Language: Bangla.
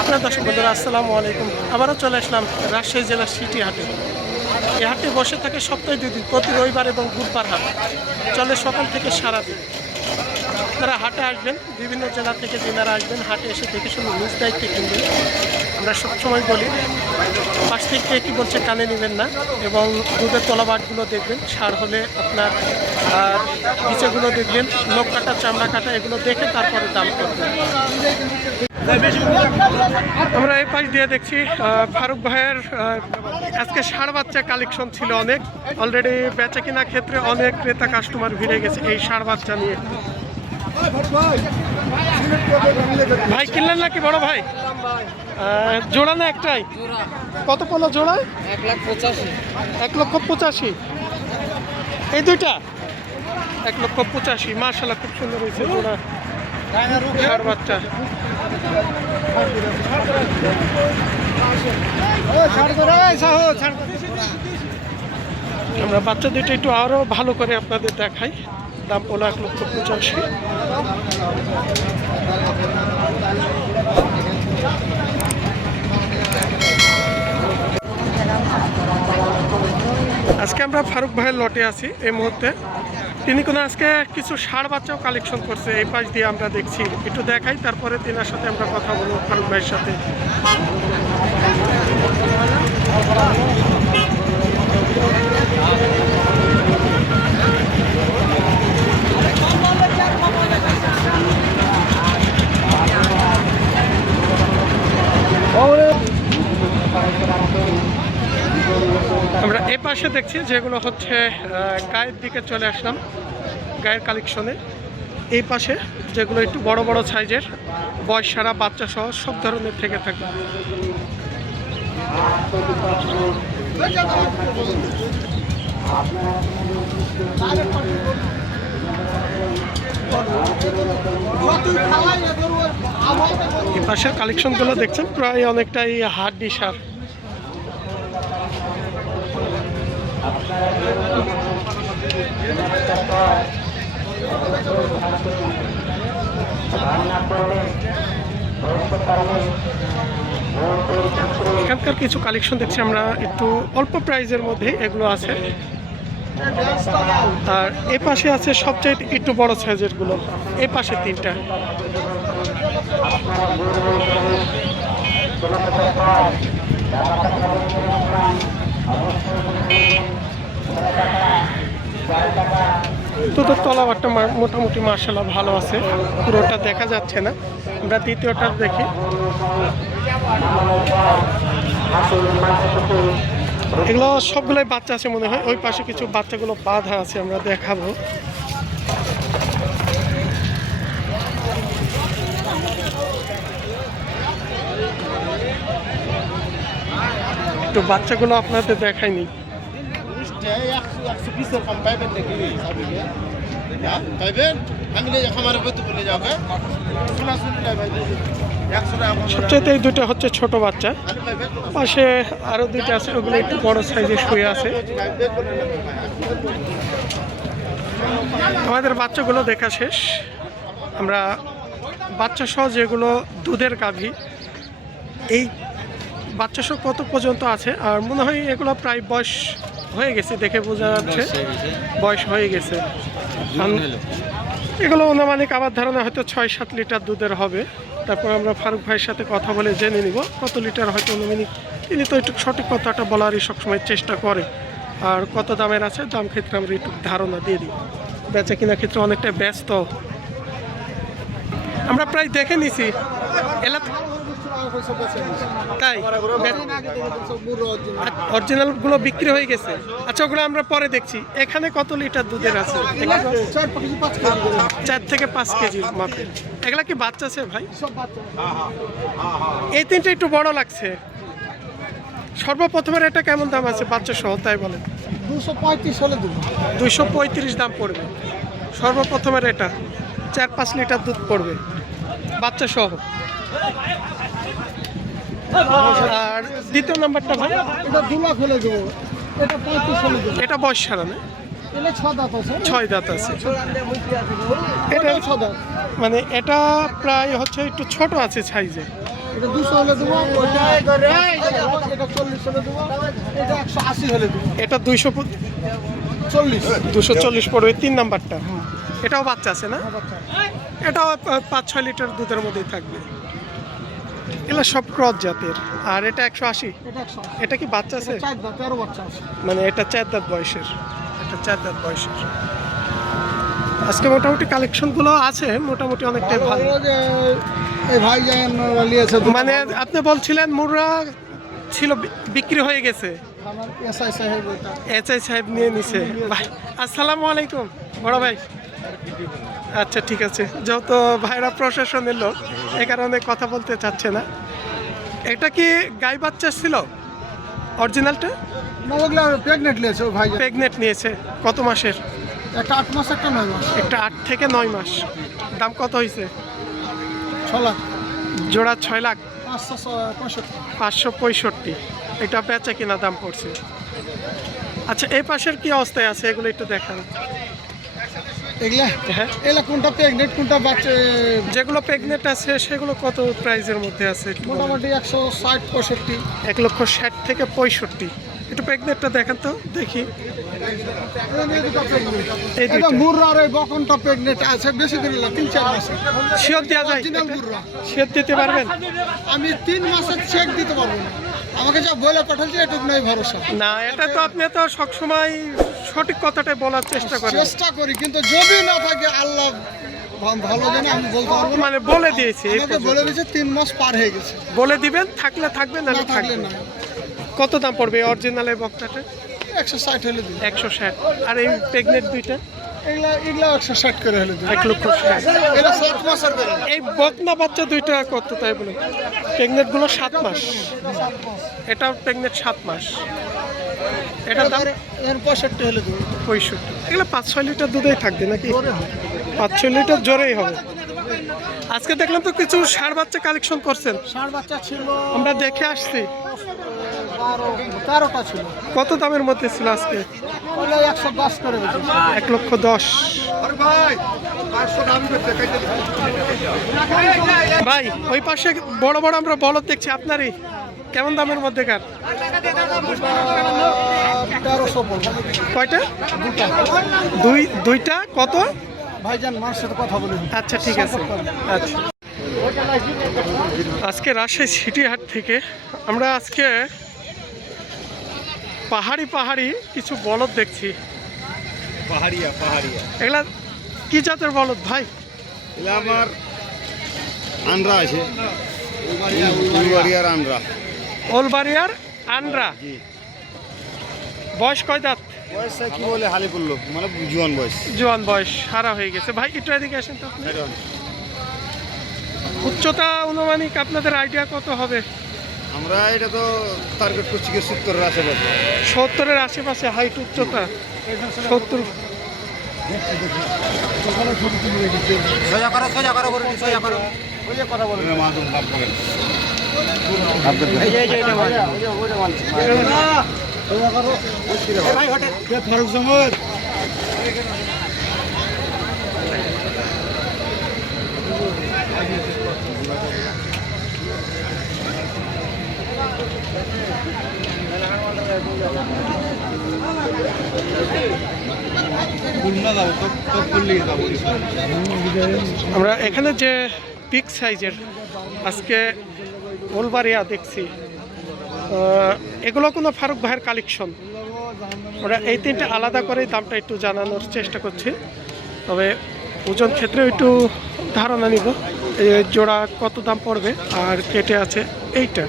আপনার দর্শক বন্ধুরা আসসালামু আলাইকুম। আবারও চলে আসলাম রাজশাহী জেলার সিটি হাটে। এই হাটে বসে থাকে সপ্তাহে 2 দিন, প্রতি রবিবার এবং বুধবার হাট চলে সকাল থেকে সারাদিন। তারা হাটে আসবেন, বিভিন্ন জেলা থেকে যেনারা আসবেন হাটে এসে দেখে শুনে নিজ দায়িত্বে কিনবেন। আমরা সবসময় বলি পাশ থেকে কী বলছে কানে নেবেন না, এবং দুধের তলাবাটগুলো দেখবেন, সার হলে আপনার আর নিচেগুলো দেখবেন, নখ কাটা চামড়া কাটা এগুলো দেখে তারপরে দাম করবেন। আমরা এই পাশ দিয়ে দেখছি ফারুক ভাইয়ের আজকে ষাঁড় বাচ্চা কালেকশন ছিল অনেক। অলরেডি বেচা কিনা ক্ষেত্রে অনেক ক্রেতা কাস্টমার ভিড়ে গেছে এই ষাঁড় বাচ্চা নিয়ে। ভাই কিনলেন নাকি বড় ভাই? জোড়া না একটাই? কত পড়লো জোড়া? 1,85,000। এই দুইটা 1,85,000। মাশাআল্লাহ, খুব সুন্দর হয়েছে জোড়া ষাঁড় বাচ্চা। আমরা বাচ্চা দুইটা একটু আরো ভালো করে আপনাদের দেখাই। দাম পড়লো 1,85,000। আজকে আমরা ফারুক ভাইয়ের লটে আছি এই মুহূর্তে। তিনি কোনো আজকে কিছু ষাঁড় বাচ্চাও কালেকশন করছে, এই পাশ দিয়ে আমরা দেখছি। একটু দেখাই, তারপরে তিনার সাথে আমরা কথা বলবো, ফারুক ভাইয়ের সাথে। আমরা এ পাশে দেখছি যেগুলো হচ্ছে গায়ের দিকে চলে আসলাম, গায়ের কালেকশনে। এই পাশে যেগুলো একটু বড় বড় সাইজের, বয়স সারা বাচ্চা সহ সব ধরনের থেকে থাকে। এই পাশের কালেকশনগুলো দেখছেন প্রায় অনেকটাই হাড্ডি সার। এখানকার কিছু কালেকশন দেখছি আমরা একটু অল্প প্রাইজের মধ্যে, এগুলো আছে। আর এ পাশে আছে সবচেয়ে একটু বড় সাইজের গুলো, এ পাশে 3টা। দুধের তলাবারটা মোটামুটি মাশাআল্লাহ ভালো আছে, পুরোটা দেখা যাচ্ছে না। আমরা দ্বিতীয়টা দেখি। এগুলো সবগুলোই বাচ্চা আছে মনে হয়, ওই পাশে কিছু বাচ্চাগুলো বাঁধা আছে, আমরা দেখাবো। তো বাচ্চাগুলো আপনাদের দেখায়নি। সবচেয়ে এই দুটো হচ্ছে ছোট বাচ্চা, পাশে আরো দুইটা আছে, ওগুলো একটু বড় সাইজে শুয়ে আছে। আমাদের বাচ্চাগুলো দেখা শেষ। আমরা বাচ্চা সহ যেগুলো দুধের গাভী, এই বাচ্চা সহ কত পর্যন্ত আছে, আর মনে হয় এগুলো প্রায় বয়স হয়ে গেছে, দেখে বোঝা যাচ্ছে বয়স হয়ে গেছে। এগুলো অনুমানিক আমার ধারণা হয়তো 6-7 লিটার দুধের হবে। তারপর আমরা ফারুক ভাইয়ের সাথে কথা বলে জেনে নিব কত লিটার হয়তো অনুমানিক। তিনি তো একটু সঠিক কথাটা বলারই সবসময় চেষ্টা করে, আর কত দামের আছে দাম ক্ষেত্রে আমরা একটু ধারণা দিয়ে দিই। বেচা কিনা ক্ষেত্রে অনেকটা ব্যস্ত। আমরা প্রায় দেখে নিছি তাই অরিজিনালগুলো বিক্রি হয়ে গেছে। আচ্ছা, ওগুলো আমরা পরে দেখছি। এখানে কত লিটার দুধের আছে? 4 থেকে 5 কেজির মাপে। এগুলা কি বাচ্চা আছে ভাই? এই 3টা একটু বড় লাগছে। সর্বপ্রথমের এটা কেমন দাম আছে বাচ্চা সহ তাই বলেন? 235 হলে দেব। 235 দাম পড়বে সর্বপ্রথমের। এটা 4-5 লিটার দুধ পড়বে বাচ্চা সহ। আর দ্বিতীয় নাম্বারটা ভাই? এটা 2 লাখ হলে দেবো। এটা 35 হলে দেবো। এটা বয়স সারা না? এটা 6 দাঁত আছে। 6 দাঁত আছে। এটা 6 দাঁত। মানে এটা প্রায় হচ্ছে একটু ছোট আছে সাইজে। এটা 200 হলে দেবো, এটা 40 হলে দেবো, এটা 180 হলে দেবো। এটা 240 পড়বে 3 নাম্বারটা। এটাও বাচ্চা আছে না? এটাও 5-6 লিটার দুধের মধ্যেই থাকবে। এগুলো সব ক্রস জাতের। আর এটা 180। এটা 180। এটা কি বাচ্চা আছে? 4 দাঁত 13 বাচ্চা আছে। মানে এটা 4 দাঁত বয়সের। এটা 4 দাঁত বয়সের। আজকে মোটামুটি কালেকশনগুলো আছে, মোটামুটি অনেকটাই ভালো। এই ভাই যান লিয়েছে, মানে আপনি বলছিলেন মুররা ছিল বিক্রি হয়ে গেছে, আমার এসআই সাহেব এটা। এসআই সাহেব নিয়ে নিছে। ভাই আসসালামু আলাইকুম বড় ভাই। আচ্ছা ঠিক আছে, যেহেতু ভাইরা প্রশাসনের লোক এই কারণে কথা বলতে চাচ্ছে না। এটা কি গাই বাচ্চা ছিল অরিজিনালটা? না, ওগুলো প্রেগনেন্ট লিয়েছে ওই ভাই। প্রেগনেন্ট নিয়েছে। কত মাসের? একটা 8 মাস, একটা 9 মাস। একটা 8 থেকে 9 মাস। দাম কত হয়েছে? 6 লাখ। জোড়া 6 লাখ 565। 565। এটা বেচা কিনা দাম পড়ছে। আচ্ছা এই পাশের কি অবস্থায় আছে এগুলো একটু দেখান। এগুলা হ্যাঁ, এগুলা কোনটা প্রেগনেন্ট, কোনটা বাচ্চা? যেগুলো প্রেগনেন্ট আছে সেগুলো কত প্রাইসের মধ্যে আছে একটু বলুন। মোটামুটি 160-65। 1,60,000 থেকে 65। একটু প্রেগনেন্টটা দেখান তো দেখি। এই এটা দুইটা মুররা আর এই বকনটা প্রেগনেন্ট আছে, বেশি দিন না, 3-4 মাসে। শিওর দেওয়া যায়? অরিজিনাল মুররা। শিওর দিতে পারবেন? আমি 3 মাসের চেক দিতে পারবো না, আমাকে যা বলে পাঠাচ্ছে এটুকু নাই ভরসা। না, এটা তো আপনি তো সবসময় সঠিক কথাটাই বলার চেষ্টা করেন। চেষ্টা করি, কিন্তু যদি না থাকে আল্লাহ ভালো জানে, আমি বলতে পারবো না। মানে বলে দিয়েছি এই আমাকে পর্যন্ত। বলে দিয়েছে 3 মাস পার হয়ে গেছে, বলে দিবেন, থাকলে থাকবে না না থাকলে থাকবে। না। কত দাম পড়বে অরিজিনাল এই বক্তাটা? 160 হলে দিই। 160। আর এই প্রেগনেন্ট দুইটা এগুলা 160 করে হলে দিই। 1,60,000। এটা 7 মাসের বেড়ে। এই বকনা বাচ্চা দুইটা কত তাই বলুন? প্রেগনেন্ট গুলো 7 মাস, এটা প্রেগনেন্ট 7 মাস। এটার দাম এর 65 হলে দিই। 65। এগুলো 5-6 লিটার দুধেই থাকবে নাকি? 5-6 লিটার জোরেই হবে। আজকে দেখলাম তো কিছু ষাঁড় বাচ্চা কালেকশন করছেন, ষাঁড় বাচ্চা ছিল, আমরা দেখে আসছি। 13টা ছিল। কত দামের মধ্যে ছিল আজকে? ওগুলো 110 করে বেচেছি। 1,10,000। ভাই ওই পাশে বড় বড় আমরা বলদ দেখছি আপনারই, কেমন দামের মধ্যে কার? 1300 বলবো। কয়টা? দুটা। দুইটা কত? ভাইজান মার সাথে কথা বলে নিন। আচ্ছা ঠিক আছে। আচ্ছা আজকে রাজশাহী সিটি হাট থেকে আমরা আজকে পাহাড়ি কিছু বলদ দেখছি। পাহাড়িয়া এগুলা কি জাতের বলদ ভাই? এগুলো আমার আন্দ্রা আছে, উলবাড়িয়ার আন্দ্রা। ওলবাড়িয়ার আন্দ্রা। জি। বয়স কয় দাঁত? বয়স কি বলে হালি পড়লো, মানে জোয়ান বয়স। জোয়ান বয়স, সারা হয়ে গেছে। ভাই একটু এদিকে আসেন তো। উচ্চতা অনুমানিক আপনাদের আইডিয়া কত হবে? আমরা এটা তো টার্গেট করছি কি 70-এর আশেপাশে। 70-এর আশেপাশে হাইট, উচ্চতা 70। ফারুক জমর আমরা এখানে যে বিগ সাইজের আজকে ওলবাড়িয়া দেখছি, এগুলো কোনো ফারুক ভাইয়ের কালেকশন। ওরা এই তিনটে আলাদা করে দামটা একটু জানানোর চেষ্টা করছি, তবে ওজন ক্ষেত্রে একটু ধারণা নিব এই জোড়া কত দাম পড়বে। আর কেটে আছে এইটা